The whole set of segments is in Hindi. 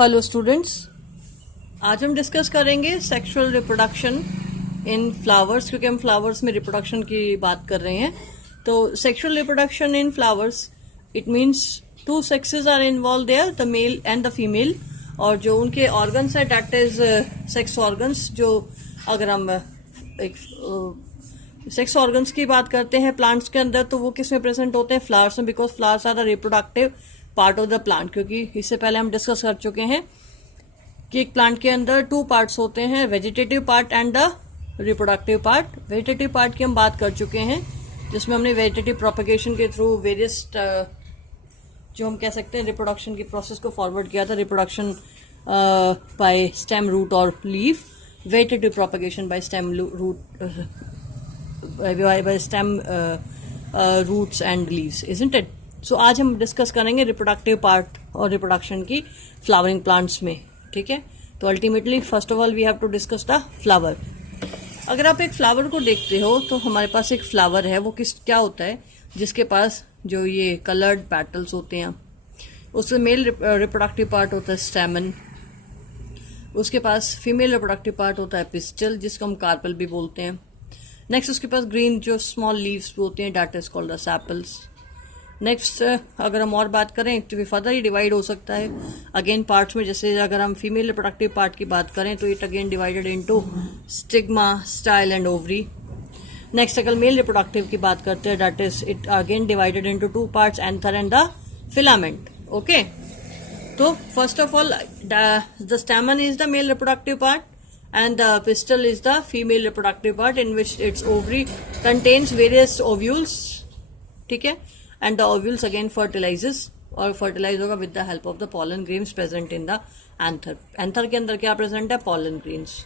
हेलो स्टूडेंट्स, आज हम डिस्कस करेंगे सेक्सुअल रिप्रोडक्शन इन फ्लावर्स, क्योंकि हम फ्लावर्स में रिप्रोडक्शन की बात कर रहे हैं। तो sexual reproduction in flowers, it means two sexes are involve there, the male and the female. और जो उनके ऑर्गन्स है डेट इज सेक्स ऑर्गन्स। जो अगर हम एक सेक्स ऑर्गन्स की बात करते हैं प्लांट्स के अंदर, तो वो किस में प्रेजेंट होते हैं? फ्लावर्स में, because flowers are the reproductive part of the plant. क्योंकि इससे पहले हम डिस्कस कर चुके हैं कि एक प्लांट के अंदर टू पार्ट्स होते हैं, vegetative part and the reproductive part. Vegetative part की हम बात कर चुके हैं, जिसमें हमने वेजिटेटिव प्रोपेगेशन के थ्रू वेरियस जो हम कह सकते हैं रिप्रोडक्शन की प्रोसेस को फॉरवर्ड किया था। रिप्रोडक्शन बाय स्टेम, रूट और leaf, vegetative propagation by stem, root, by stem, roots and leaves, isn't it? So आज हम डिस्कस करेंगे रिप्रोडक्टिव पार्ट और रिप्रोडक्शन की फ्लावरिंग प्लांट्स में। ठीक है, तो ultimately first of all we have to discuss the flower. अगर आप एक फ्लावर को देखते हो तो हमारे पास एक फ्लावर है, वो क्या होता है, जिसके पास जो ये कलर्ड पेटल्स होते हैं, उसमें मेल रिप्रोडक्टिव पार्ट होता है स्टैमन, उसके पास फीमेल रिप्रोडक्टिव पार्ट होता है पिस्टल, जिसको हम कार्पल भी बोलते हैं। नेक्स्ट उसके पास ग्रीन जो स्मॉल लीव्स होते हैं, that is called the sepals. Next अगर हम और बात करें तो फर्दर ही डिवाइड हो सकता है अगेन पार्ट्स में। जैसे अगर हम फीमेल रिप्रोडक्टिव पार्ट की बात करें तो it again divided into stigma, style and ovary. Next अगर मेल रिप्रोडक्टिव की बात करते हैं, that is it again divided into two parts, anther and the filament. Okay, तो first of all the stamen is the male reproductive part and the pistil is the female reproductive part, in which its ovary contains various ovules. ठीक है, and the ovules again fertilizes और fertilize होगा with the help of the pollen grains present in the anther. anther के अंदर क्या present है? pollen grains.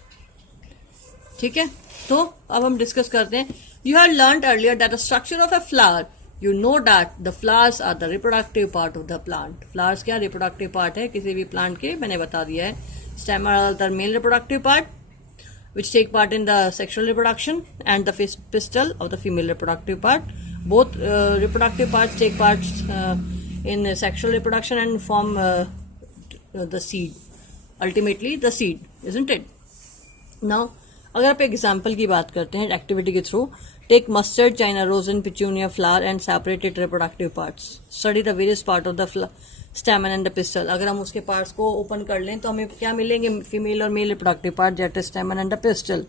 ठीक है, तो अब हम डिस्कस करते हैं। You had learned earlier that the structure of a flower, you know that the flowers are the reproductive part of the plant. flowers क्या reproductive part है किसी भी plant के? मैंने बता दिया है। Stem are the male reproductive part, which take part in the sexual reproduction, and the pistil of the female reproductive part. Both reproductive parts take part in sexual reproduction and form the seed. Ultimately, the seed, isn't it? Now, अगर आप एग्जाम्पल की बात करते हैं एक्टिविटी के थ्रू, take mustard, China rose and petunia flower and separated reproductive parts. Study the various part of the stamen and the pistil. अगर हम उसके पार्ट्स को ओपन कर लें तो हमें क्या मिलेंगे? फीमेल और male reproductive part, that is stamen and the pistil.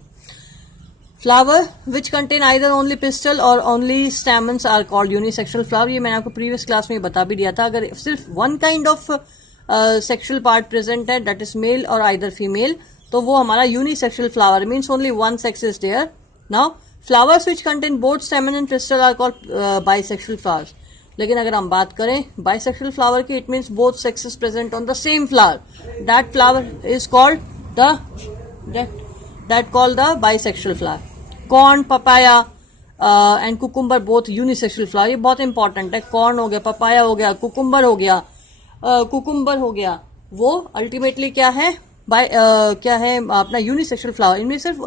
Flower which contain either only pistil और only stamens are called unisexual flower. ये मैंने आपको प्रीवियस क्लास में बता भी दिया था। अगर सिर्फ one kind of sexual part present है, दैट इज मेल और आइदर फीमेल, तो वो हमारा unisexual flower, means only one sex is there. Now flowers which contain both stamen and pistil are called bisexual flowers. लेकिन अगर हम बात करें बाइसेक्सुअल फ्लावर की, it means both sexes present on the same flower, that flower is called the bisexual flower. Corn, papaya and cucumber both unisexual flower. ये बहुत इंपॉर्टेंट है। कॉर्न हो गया, पपाया हो गया, कुकुम्बर हो गया, वो अल्टीमेटली क्या है? क्या है अपना यूनिसेक्सुअल फ्लावर। इनमें सिर्फ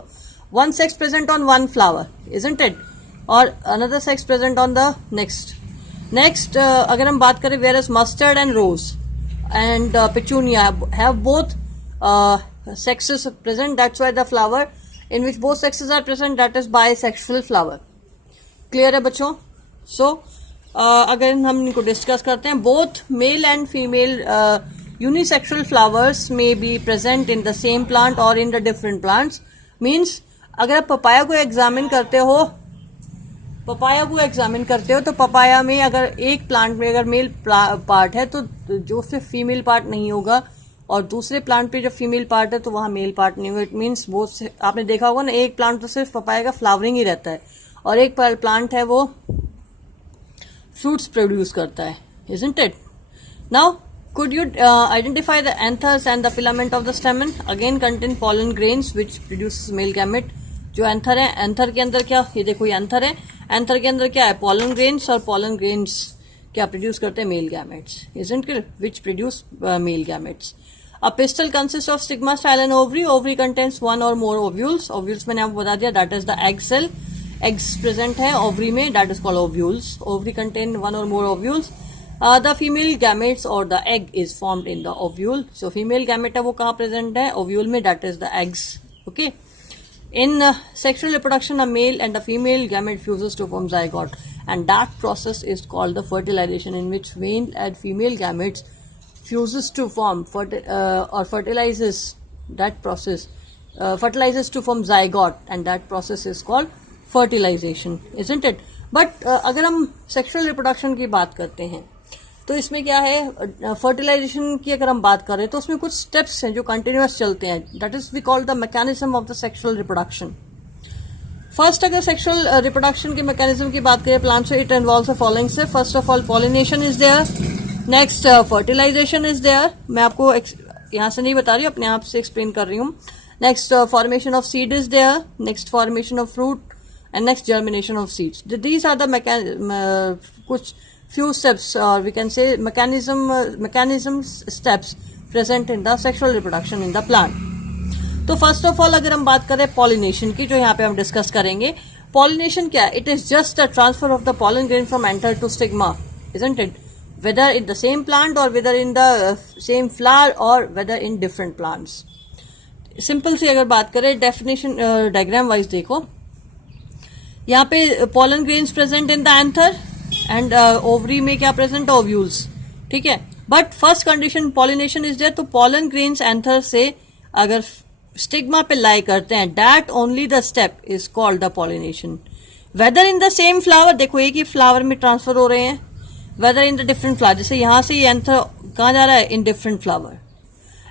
one sex present on one flower, isn't it, और another sex present on the next अगर हम बात करें, where is mustard and rose and petunia have both sexes present, that's why the flower in which both sexes are present, that is bisexual flower. Clear है बच्चों? So अगर हम इनको डिस्कस करते हैं, both male and female unisexual flowers may be present in the same plant or in the different plants. Means अगर आप पपाया को एग्जामिन करते हो तो पपाया में अगर एक प्लांट में अगर मेल पार्ट है तो जो सिर्फ फीमेल पार्ट नहीं होगा, और दूसरे प्लांट पे जब फीमेल पार्ट है तो वहां मेल पार्ट नहीं होगा। इट मीन्स बोथ, आपने देखा होगा ना, एक प्लांट तो सिर्फ पपाया का फ्लावरिंग ही रहता है और एक प्लांट है वो फ्रूट्स प्रोड्यूस करता है, isn't it? Now could you identify the anthers and the filament of the stamen? Again contain pollen grains which produces male gamete. जो एंथर है, एंथर के अंदर क्या, ये देखो ये एंथर है, एंथर के अंदर क्या है? pollen grains, और pollen grains क्या प्रोड्यूस करते हैं? Male gametes, isn't it? which produce male gametes. A pistil consists of stigma, style and ovary. Ovary contains one or more ovules. Ovules मैंने आपको बता दिया, that is the egg cell. Eggs present है ovary में, that is called ovules. Ovary contain one or more ovules. The female gametes और the egg is formed in the ovule. So female gamete है वो कहाँ प्रेजेंट है? ओव्यूल में, that is the eggs. Okay. In sexual reproduction, a male and a female gamete fuses to form zygote, and that process is called the fertilization, in which male and female gametes fuses to form or fertilizes. That process fertilizes to form zygote, and that process is called fertilization, isn't it? But अगर हम sexual reproduction की बात करते हैं तो इसमें क्या है, फर्टिलाइजेशन की अगर हम बात करें तो उसमें कुछ स्टेप्स हैं जो कंटिन्यूअस चलते हैं. That is we call the mechanism of the sexual reproduction. First अगर सेक्सुअल रिप्रोडक्शन के मैकेनिज्म की बात करें प्लांट से, इट इन्वॉल्व्स द फॉलोइंग से. First of all pollination is there, next fertilisation is there. मैं आपको यहाँ से नहीं बता रही हूँ, अपने आप से एक्सप्लेन कर रही हूँ. Next formation of seed is there, next formation of fruit, and next germination of seeds. These are the कुछ few steps, or we can say mechanism steps present in the sexual reproduction in the plant. तो फर्स्ट ऑफ ऑल अगर हम बात करें पॉलिनेशन की, जो यहाँ पे हम डिस्कस करेंगे, पॉलिनेशन क्या है? It is just a transfer of the pollen grain from anther to stigma, isn't it? Whether in the same plant or whether in the same flower or whether in different plants. Simple सी अगर बात करें डेफिनेशन डायग्राम वाइज देखो, यहाँ पे pollen grains present in the anther and ovary में क्या प्रेजेंट? ओव्यूल्स. ठीक है. But first condition pollination is there, तो पॉलन ग्रेन्स एंथर से अगर स्टिग्मा पे लाई करते हैं, that only the step is called the pollination. Whether in the same flower, देखो एक ही फ्लावर में ट्रांसफर हो रहे हैं, whether in the different flower, जैसे यहां से ये एंथर कहाँ जा रहा है? In different flower,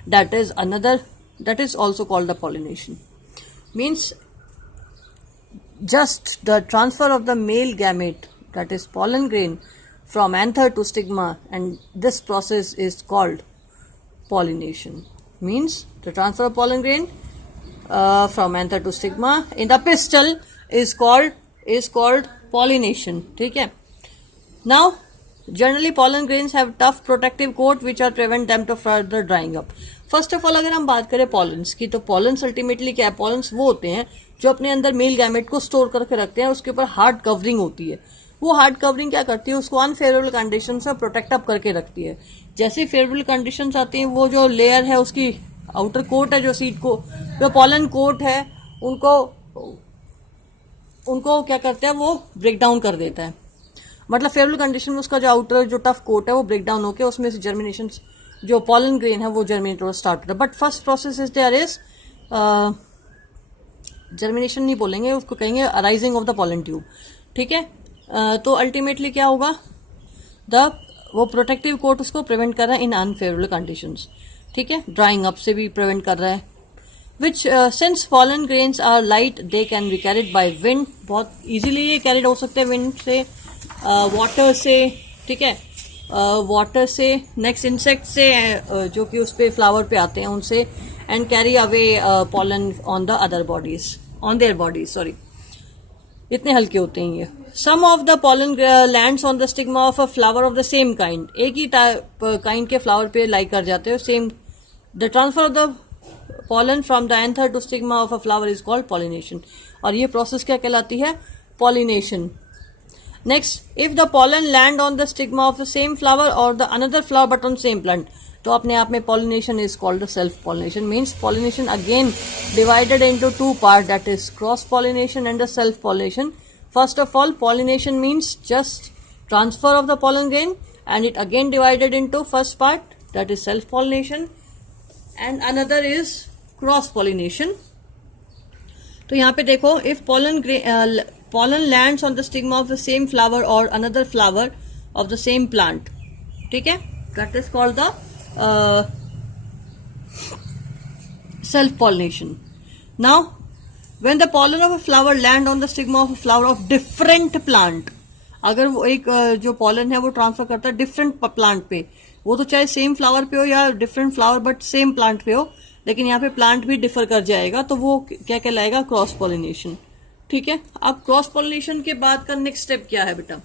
that is another, that is also called the pollination. Means just the transfer of the male gamete, that is pollen grain, from anther to stigma, and this process is called pollination. Means the transfer of pollen grain from anther to stigma in the pistil is called pollination. ठीक है. Now generally pollen grains have tough protective coat which are prevent them to further drying up. First of all अगर हम बात करें पॉलन्स की, तो पॉलन्स अल्टीमेटली क्या है? पॉलन्स वो होते हैं जो अपने अंदर मेल गैमेट को स्टोर करके रखते हैं, उसके ऊपर हार्ड कवरिंग होती है. वो हार्ड कवरिंग क्या करती है? उसको अनफेवरेबल कंडीशन से प्रोटेक्ट अप करके रखती है. जैसे फेवरेबल कंडीशंस आती हैं, वो जो लेयर है उसकी आउटर कोट है, जो सीड को, जो पॉलन कोट है, उनको क्या करते हैं? वो ब्रेक डाउन कर देता है. मतलब फेवरेबल कंडीशन में उसका जो आउटर जो टफ कोट है वो ब्रेक डाउन होकर उसमें से जर्मिनेशन, जो पॉलन ग्रेन है वो जर्मिनेट होना स्टार्ट होता है. But first process is there is, germination नहीं बोलेंगे उसको, कहेंगे arising of the pollen tube. ठीक है. तो अल्टीमेटली क्या होगा? वो प्रोटेक्टिव कोट उसको प्रिवेंट कर रहा है इन अनफेवरेबल कंडीशंस. ठीक है. ड्राइंग अप से भी प्रिवेंट कर रहा है. Which since pollen grains are light, they can be carried by wind. बहुत इजीली ये कैरिड हो सकते हैं विंड से, वाटर से. ठीक है. वाटर से, नेक्स्ट इंसेक्ट से, जो कि उस पे फ्लावर पे आते हैं उनसे, and carry away pollen on the other bodies, on their bodies, sorry. इतने हल्के होते हैं ये. Some of the pollen lands on the stigma of a flower of the same kind. एक ही काइंड के फ्लावर पे लाई कर जाते हैं same. The transfer of the pollen from the anther to stigma of a flower is called pollination. और ये प्रोसेस क्या कहलाती है? Pollination. Next, if the pollen land on the stigma of the same flower और the another flower but on same plant, तो अपने आप में pollination is called self pollination. Means pollination again divided into two part, that is cross pollination and the self pollination. First of all, pollination means just transfer of the pollen grain, and it again divided into first part, that is self pollination, and another is cross pollination. तो यहाँ पे देखो, if pollen lands on the stigma of the same flower or another flower of the same plant, ठीक है, that is called the self pollination. Now when the pollen of a flower land on the stigma of a flower of different plant, अगर वो एक जो pollen है वो ट्रांसफर करता है डिफरेंट प्लांट पे, वो तो चाहे सेम फ्लावर पे हो या different flower but same plant पे हो, लेकिन यहाँ पे प्लांट भी डिफर कर जाएगा, तो वो क्या कहलाएगा? Cross pollination. ठीक है. अब क्रॉस पॉलिनेशन के बाद का नेक्स्ट स्टेप क्या है बेटा?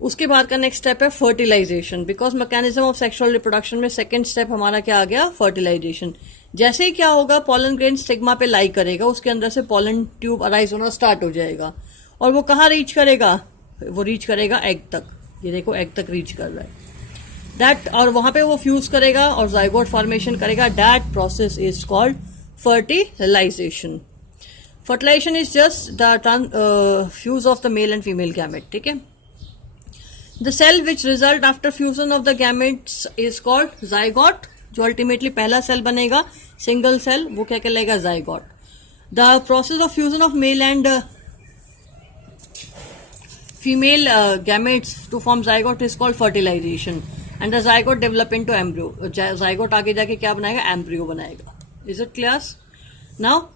उसके बाद का नेक्स्ट स्टेप है fertilisation. Because mechanism of sexual reproduction में सेकेंड स्टेप हमारा क्या आ गया? फर्टिलाइजेशन. जैसे ही क्या होगा, पॉलन ग्रेन स्टिग्मा पे लाई करेगा, उसके अंदर से पॉलन ट्यूब अराइज होना स्टार्ट हो जाएगा, और वो कहाँ रीच करेगा? वो रीच करेगा एग तक. ये देखो एग तक रीच कर रहा है दैट, और वहां पे वो फ्यूज करेगा और जाइगोट फॉर्मेशन करेगा. That process is called fertilisation. Fertilisation is just the fuse of the male and female gamete. ठीक है. The cell which result after fusion of the gametes is called zygote. जो अल्टीमेटली पहला सेल बनेगा सिंगल सेल, वो क्या कहलाएगा? Zygote. The process of fusion of male and female gametes to form zygote is called fertilisation. And the zygote develop into embryo. Zygote आगे जाके क्या बनाएगा? एम्ब्रियो बनाएगा. Is it clear? नाउ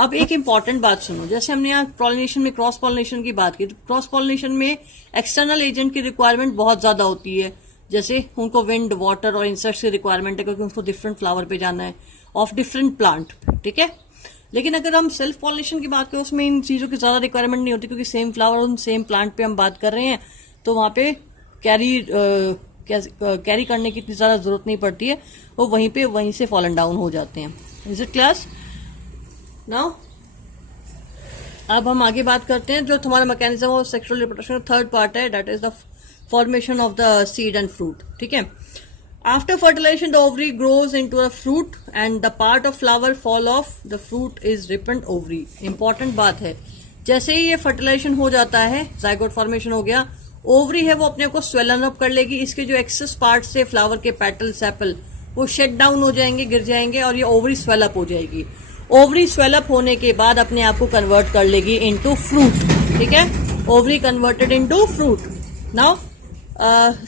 अब एक इंपॉर्टेंट बात सुनो. जैसे हमने यहाँ पॉलिनेशन में क्रॉस पॉलिनेशन की बात की, तो क्रॉस पॉलिनेशन में एक्सटर्नल एजेंट की रिक्वायरमेंट बहुत ज्यादा होती है. जैसे उनको विंड, वाटर और इंसेक्ट्स की रिक्वायरमेंट है, क्योंकि उनको डिफरेंट फ्लावर पे जाना है ऑफ डिफरेंट प्लांट. ठीक है. लेकिन अगर हम सेल्फ पॉलिनेशन की बात करें, उसमें इन चीजों की ज्यादा रिक्वायरमेंट नहीं होती, क्योंकि सेम फ्लावर और सेम प्लांट पे हम बात कर रहे हैं, तो वहां पे कैरी करने की इतनी ज्यादा जरूरत नहीं पड़ती है. वो वहीं से फॉलन डाउन हो जाते हैं. Is it class? नाउ अब हम आगे बात करते हैं जो तुम्हारा मैकेनिज्म ऑफ सेक्सुअल रिप्रोडक्शन का थर्ड पार्ट है, that is the formation of the seed and fruit. ठीक है. After fertilisation the ovary grows into a fruit and the part of flower fall off the fruit is ripened ovary. Important बात है. जैसे ही ये फर्टिलाइजेशन हो जाता है, जाइगोट फॉर्मेशन हो गया, ओवरी है वो अपने को स्वेलन अप कर लेगी. इसके जो एक्सेस पार्ट से फ्लावर के पेटल, सेपल, वो शेट डाउन हो जाएंगे, गिर जाएंगे, और ये ओवरी स्वेलअप हो जाएगी. ओवरी स्वेलअप होने के बाद अपने आप को कन्वर्ट कर लेगी इनटू फ्रूट. ठीक है. Ovary converted into fruit. Now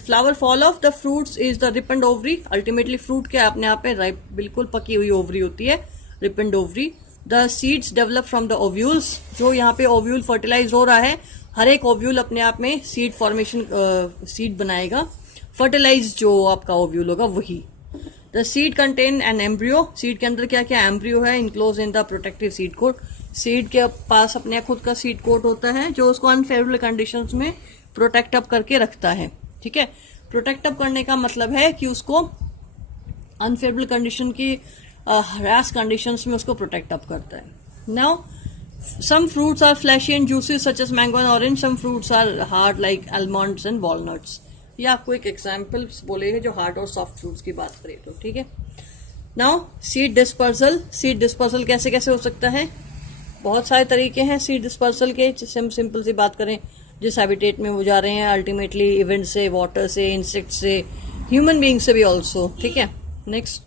flower fall off the fruits is the रिपेंड ovary. Ultimately fruit क्या अपने आप में राइप, बिल्कुल पकी हुई ओवरी होती है, रिपेंड ovary. The seeds develop from the ovules. जो यहाँ पे ओव्यूल फर्टिलाइज हो रहा है, हर एक ओव्यूल अपने आप में सीड फॉर्मेशन, सीड बनाएगा. फर्टिलाइज जो आपका ओव्यूल होगा वही. The seed contain an embryo. Seed के अंदर क्या क्या एम्ब्रियो है, enclose in the protective seed coat. Seed के पास अपने खुद का सीड कोट होता है, जो उसको अनफेवरेबल कंडीशंस में प्रोटेक्ट अप करके रखता है. ठीक है. प्रोटेक्ट अप करने का मतलब है कि उसको अनफेवरेबल कंडीशन की, हरास कंडीशंस में उसको प्रोटेक्ट अप करता है. Now some fruits are fleshy and juicy such as mango and orange. Some fruits are hard like almonds and walnuts. ये आपको एक एग्जाम्पल्स बोले हैं जो हार्ड और सॉफ्ट फ्रूट्स की बात करें तो. ठीक है. Now seed dispersal. Seed dispersal कैसे कैसे हो सकता है? बहुत सारे तरीके हैं सीड डिस्पर्सल के. जैसे हम सिंपल सी बात करें, जिस हैबिटेट में वो जा रहे हैं, अल्टीमेटली इवेंट से, वाटर से, इंसेक्ट से, ह्यूमन बीइंग से भी ऑल्सो. ठीक है. Next,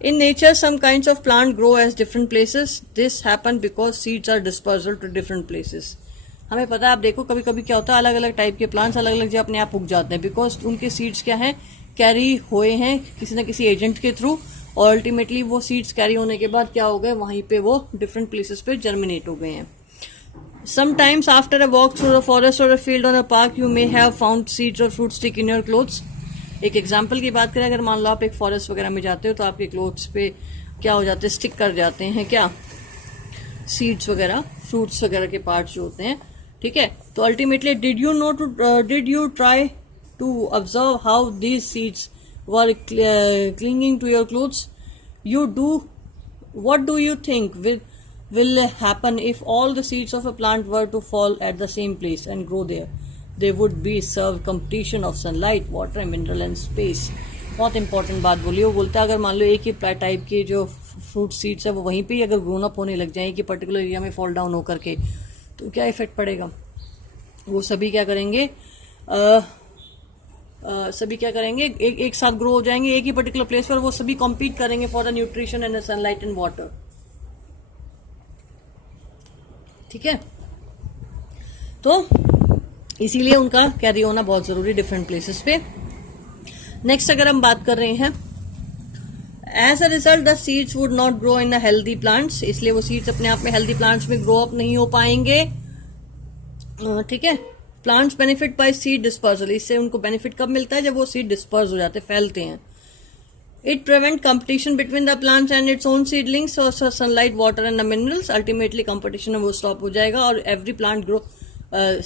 in nature some kinds of plant grow as different places. This happen because seeds are dispersal to different places. हमें पता है, आप देखो कभी कभी क्या होता है, अलग अलग टाइप के प्लांट्स अलग अलग जगह अपने आप उग जाते हैं, बिकॉज उनके सीड्स क्या हैं, कैरी हुए हैं किसी न किसी एजेंट के थ्रू, और अल्टीमेटली वो सीड्स कैरी होने के बाद क्या हो गए, वहीं पे वो डिफरेंट प्लेसेस पे जर्मिनेट हो गए हैं. Sometimes after a walk through a forest or a field or a park, you may have found seeds or fruit stick in your clothes. एक एग्जाम्पल की बात करें, अगर मान लो आप एक फॉरेस्ट वगैरह में जाते हो तो आपके क्लोथ्स पे क्या हो जाते हैं, स्टिक कर जाते हैं क्या, सीड्स वगैरह, फ्रूट्स वगैरह के पार्ट्स जो होते हैं. ठीक है. तो ultimately did you try to observe how these seeds were clinging to your clothes. You do, what do you think will happen if all the seeds of a plant were to fall at the same place and grow there? They would be served competition of sunlight, water, mineral and space. बहुत इंपॉर्टेंट बात बोली. वो बोलता है अगर मान लो एक ही टाइप के जो फ्रूट सीड्स है वो वहीं पे ही अगर ग्रोन अप होने लग जाए कि पर्टिकुलर एरिया में फॉल डाउन होकर के, तो क्या इफेक्ट पड़ेगा. वो सभी क्या करेंगे, सभी क्या करेंगे, एक साथ ग्रो हो जाएंगे एक ही पर्टिकुलर प्लेस पर. वो सभी कॉम्पीट करेंगे for the nutrition and the sunlight and water. ठीक है. तो इसीलिए उनका कैरी होना बहुत जरूरी डिफरेंट प्लेसेस पे. नेक्स्ट अगर हम बात कर रहे हैं, as a result the seeds would not grow in a healthy plants. इसलिए वो सीड्स अपने आप में हेल्दी प्लांट्स में ग्रो अप नहीं हो पाएंगे. ठीक है. Plants benefit by seed dispersal. इससे उनको बेनिफिट कब मिलता है, जब वो सीड डिस्पर्स हो जाते, फैलते हैं. It prevent competition between the plants and its own seedlings, so sunlight, water and the minerals. Ultimately competition वो stop हो जाएगा और every plant grow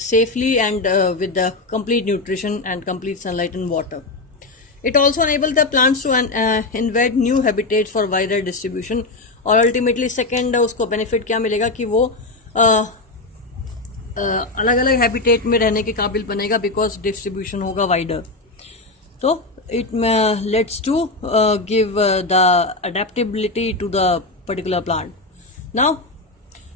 safely and with the complete nutrition and complete sunlight and water. It also enables the plants to invade new habitats for wider distribution. और ultimately second उसको benefit क्या मिलेगा कि वो अलग अलग हैबिटेट में रहने के काबिल बनेगा, बिकॉज डिस्ट्रीब्यूशन होगा वाइडर. तो it lets to give the adaptability to the particular plant. Now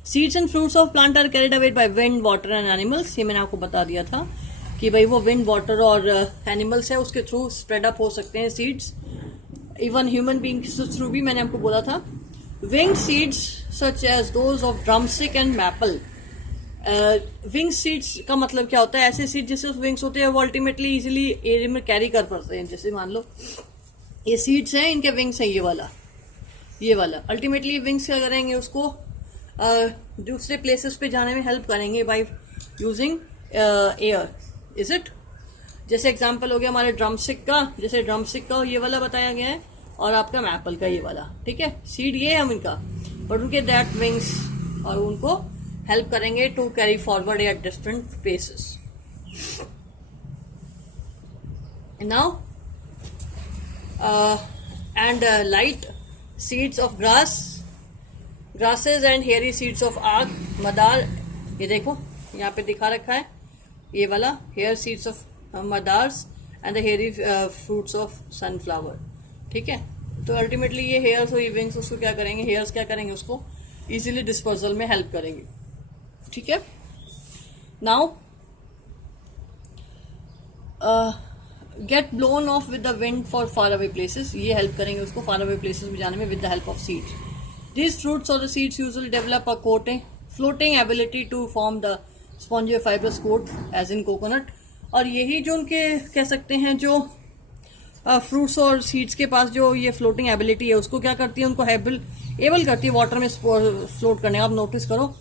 seeds and fruits of plant are carried away by wind, water and animals. ये मैंने आपको बता दिया था कि भाई वो विंड, वाटर और एनिमल्स है, उसके थ्रू स्प्रेड अप हो सकते हैं seeds. Even human beings through भी मैंने आपको बोला था. Wing seeds such as those of drumstick and maple. Wing seeds का मतलब क्या होता है? ऐसे सीड जिससे विंग्स होते हैं वो अल्टीमेटली इजिली एयर में कैरी कर पाते हैं. जैसे मान लो ये सीड्स हैं, इनके विंग्स हैं, ये वाला अल्टीमेटली विंग्स क्या करेंगे? उसको दूसरे प्लेसेस पे जाने में हेल्प करेंगे by using air. Is it? जैसे एग्जांपल हो गया हमारे ड्रमस्टिक का ये वाला बताया गया है, और आपका मैपल का ये वाला. ठीक है, सीड ये है इनका, बट उनके दैट विंग्स और उनको हेल्प करेंगे to carry forward at different places. Now and light seeds of grasses and hairy seeds of आग, मदार. ये देखो यहाँ पे दिखा रखा है ये वाला, hair seeds of मदार्स and the hairy fruits of sunflower. ठीक है, तो अल्टीमेटली ये हेयर्स और विंग्स उसको क्या करेंगे? हेयर्स क्या करेंगे? उसको इजीली डिस्पर्सल में हेल्प करेंगे. ठीक है. Now get blown of with the wind for far away places. ये हेल्प करेंगे उसको फार अवे प्लेसेस में जाने में with the help of seeds. These fruits or the seeds usually develop a floating ability to form the spongy or fibrous coat as in coconut. और यही जो उनके कह सकते हैं जो फ्रूट्स और सीड्स के पास जो ये फ्लोटिंग एबिलिटी है, उसको क्या करती है? उनको एबल करती है वाटर में फ्लोट करने. आप नोटिस करो,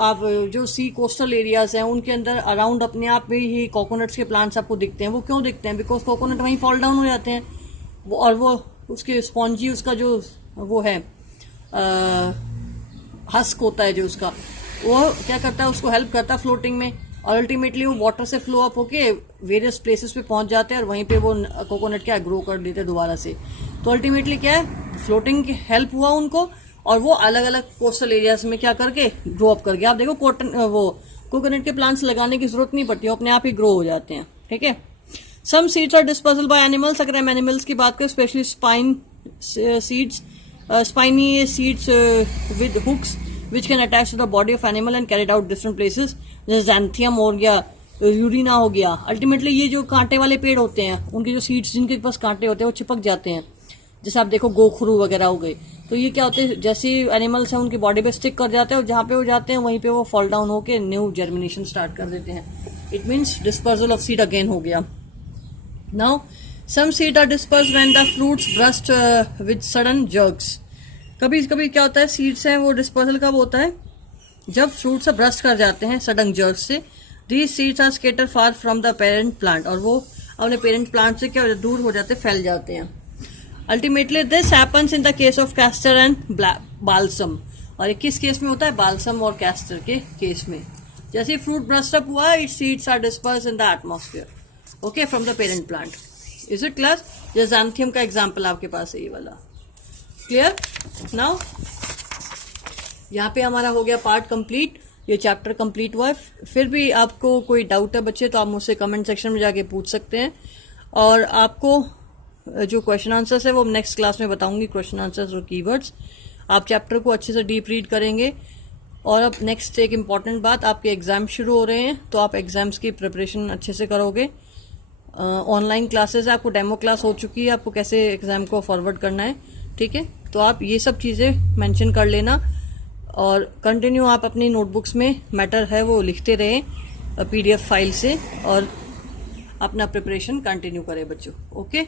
आप जो सी कोस्टल एरियाज हैं उनके अंदर अराउंड अपने आप में ही कोकोनट्स के प्लांट्स आपको दिखते हैं. वो क्यों दिखते हैं? बिकॉज कोकोनट वहीं फॉल डाउन हो जाते हैं, और वो उसके स्पॉन्जी उसका जो वो है हस्क होता है जो उसका, वो क्या करता है? उसको हेल्प करता है फ्लोटिंग में, और अल्टीमेटली वो वाटर से फ्लो अप होके वेरियस प्लेसेस पे पहुंच जाते हैं, और वहीं पे वो कोकोनट क्या ग्रो कर देते हैं दोबारा से. तो अल्टीमेटली क्या है? फ्लोटिंग की हेल्प हुआ उनको, और वो अलग अलग कोस्टल एरियाज में क्या करके ग्रो अप करके. आप देखो कोकोनट के प्लांट्स लगाने की जरूरत नहीं पड़ती, अपने आप ही ग्रो हो जाते हैं. ठीक है. Some seeds are dispersal by animals. अगर हम एनिमल्स की बात करें, specially spiny seeds with hooks which can attach to the body of animal and carried out different places. जैसे xanthium हो गया, यूरिना हो गया. अल्टीमेटली ये जो कांटे वाले पेड़ होते हैं, उनके जो सीड्स जिनके पास कांटे होते हैं वो चिपक जाते हैं. जैसे आप देखो गोखरू वगैरह हो गए, तो ये क्या होते हैं? जैसे एनिमल्स हैं उनकी बॉडी पे स्टिक कर जाते हैं, और जहाँ पे वो जाते हैं वहीं पे वो फॉल डाउन होकर न्यू जर्मिनेशन स्टार्ट कर देते हैं. It means dispersal of seed again हो गया. Now some seed are disperse when the fruits burst with sudden jerks. कभी कभी क्या होता है? सीड्स हैं वो डिस्पर्सल कब होता है? जब फ्रूट से ब्रस्ट कर जाते हैं सडन जर्क से. These seeds are scatter far from the parent plant, और वो अपने पेरेंट प्लांट से क्या दूर हो जाते, फैल जाते हैं. Ultimately this happens in the case of castor and balsam. और ये किस केस में होता है? बाल्सम और कैस्टर के केस में. जैसे फ्रूट ब्रस्ट अप हुआ, it seeds are disperse in the atmosphere, okay, from the parent plant. Is it clear? जैसे ज़ैंथियम का एग्जाम्पल आपके पास है ये वाला. क्लियर? नाउ यहाँ पे हमारा हो गया पार्ट कंप्लीट, ये चैप्टर कंप्लीट हुआ है. फिर भी आपको कोई डाउट है बच्चे, तो आप मुझसे कमेंट सेक्शन में जाके पूछ सकते हैं, और आपको जो क्वेश्चन आंसर्स है वो नेक्स्ट क्लास में बताऊंगी. क्वेश्चन आंसर्स और कीवर्ड्स. आप चैप्टर को अच्छे से डीप रीड करेंगे. और अब नेक्स्ट एक इम्पॉर्टेंट बात, आपके एग्जाम शुरू हो रहे हैं, तो आप एग्जाम्स की प्रिपरेशन अच्छे से करोगे. ऑनलाइन क्लासेस है, आपको डेमो क्लास हो चुकी है, आपको कैसे एग्जाम को फॉरवर्ड करना है. ठीक है, तो आप ये सब चीज़ें मेंशन कर लेना, और कंटिन्यू आप अपनी नोटबुक्स में मैटर है वो लिखते रहें PDF फाइल से, और अपना प्रिपरेशन कंटिन्यू करें बच्चों. ओके.